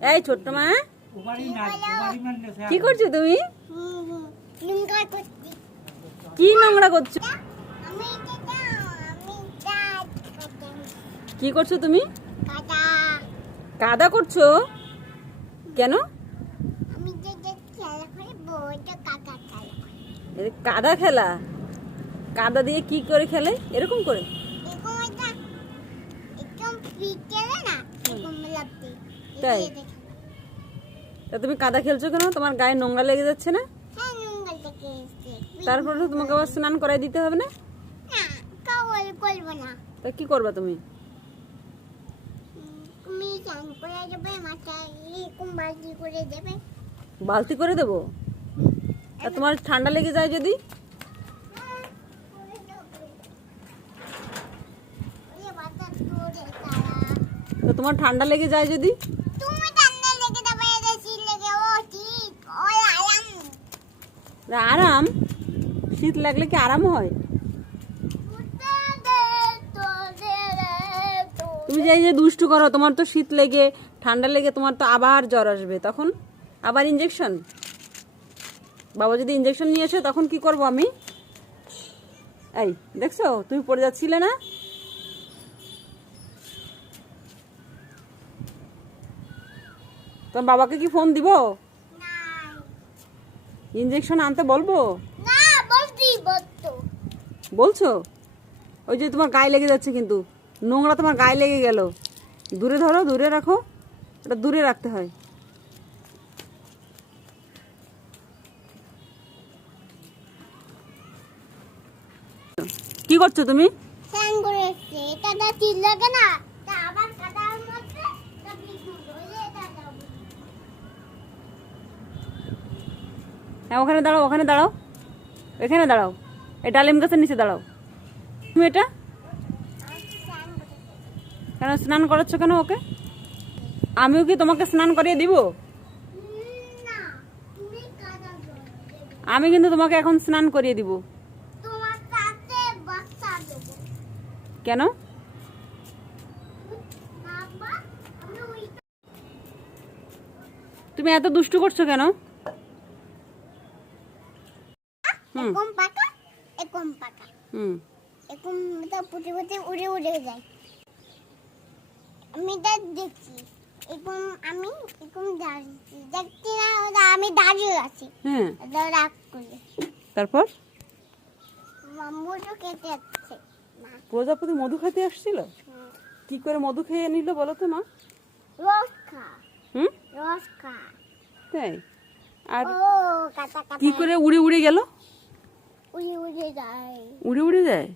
এই ছোট্ট মা। কি করছ তুমি? কি নোংরা করছ? কি করছ তুমি? কাদা করছ? কেন? কাদা খেলা। কাদা দিয়ে কি করে খেলে? এরকম করে। তাই? তা তুমি কাদা খেলছো কেন? তোমার গায়ে নোংরা লেগে যাচ্ছে না? হ্যাঁ তারপরে তোমাকে আবার স্নান করাই দিতে হবে না? তা কি করবা তুমি? বালতি করে দেবে দেবো। তা তোমার ঠান্ডা লেগে যায় যদি? হ্যাঁ। তো তোমার ঠান্ডা লেগে যায় যদি? আরাম? শীত লাগলে কি আরাম হয়? তুমি যে এই যে দুষ্টু করো, তোমার তো শীত লেগে, ঠান্ডা লেগে, তোমার তো আবার জ্বর আসবে। তখন আবার ইঞ্জেকশন বাবা যদি ইঞ্জেকশন নিয়ে আসে, তখন কি করব আমি? এই, দেখছ? তুমি পড়ে যাচ্ছিলে না? তোমার বাবাকে কি ফোন দিব? ইঞ্জেকশন আনতে বলব? না বলছি বলতো। বলছো? ওই যে তোমার গায়ে লেগে যাচ্ছে কিন্তু। নোংরা তোমার গায়ে লেগে গেল। দূরে ধরো দূরে রাখো। এটা দূরে রাখতে হয়। কি করছ তুমি? এটা না তা আবার কাদার মধ্যে তা বিদ্যুৎ হয়ে এটা যাবে হ্যাঁ ওখানে দাঁড়াও ওখানে দাঁড়াও। এখানে দাঁড়াও। এই ডালিম গাছের নিচে দাঁড়াও। তুমি এটা? কেন স্নান করাচ্ছ কেন ওকে? আমিও কি তোমাকে স্নান করিয়ে দিব। আমি কিন্তু তোমাকে এখন স্নান করিয়ে দিব। কেন? তুমি এত দুষ্টু করছ কেন হুম এরকম পাকা এরকম পাকা হুম। এরকম তো পুঁতে পুঁতে উড়ে উড়ে যায়। আমি এটা দেখছি। এরকম আমি এরকম দাঁড়িয়েছি দেখছি না আমি দাঁড়িয়ে আছি। হ্যাঁ। রাগ করে। তারপর? প্রজাপতি মধু খেতে আসছিল? কি করে মধু খেয়ে নিল বলো তো মা? রস খা হুম? রস খা তাই? আর কি করে উড়ে উড়ে গেল? যায়। উড়ে উড়ে যায়?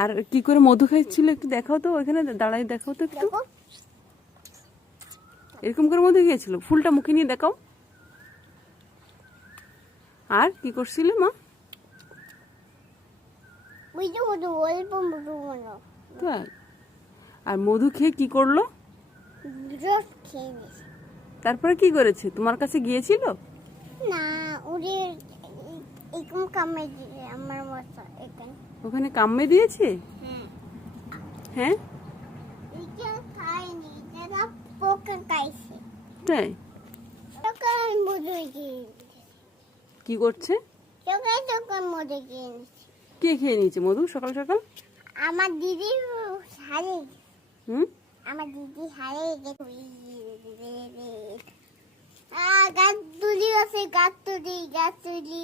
আর কি করে মধু খাইছিল একটু দেখাও তো ওইখানে দাঁড়াই দেখাও তো একটু। এরকম করে মধু খেয়েছিল? ফুলটা মুখে নিয়ে দেখাও। আর কি করছিলে মা? আর মধু খেয়ে কি করল? তারপরে কি করেছে? তোমার কাছে গিয়েছিল? না উড়ে এরকম কামড়ে দিয়ে আমার মতো এখানে। ওখানে কামড়ে দিয়েছে? হ্যাঁ হ্যাঁ? এটা খাইনি এটা পোকা খাইছে। তাই? কি করছে? কে খেয়ে নিয়েছে? মধু সকাল সকাল? আমার দিদি হারিয়ে হুম? আমার দিদি হারিয়ে গেছে। গাছ তুলি আছে গাছ তুলি গাছ তুলি।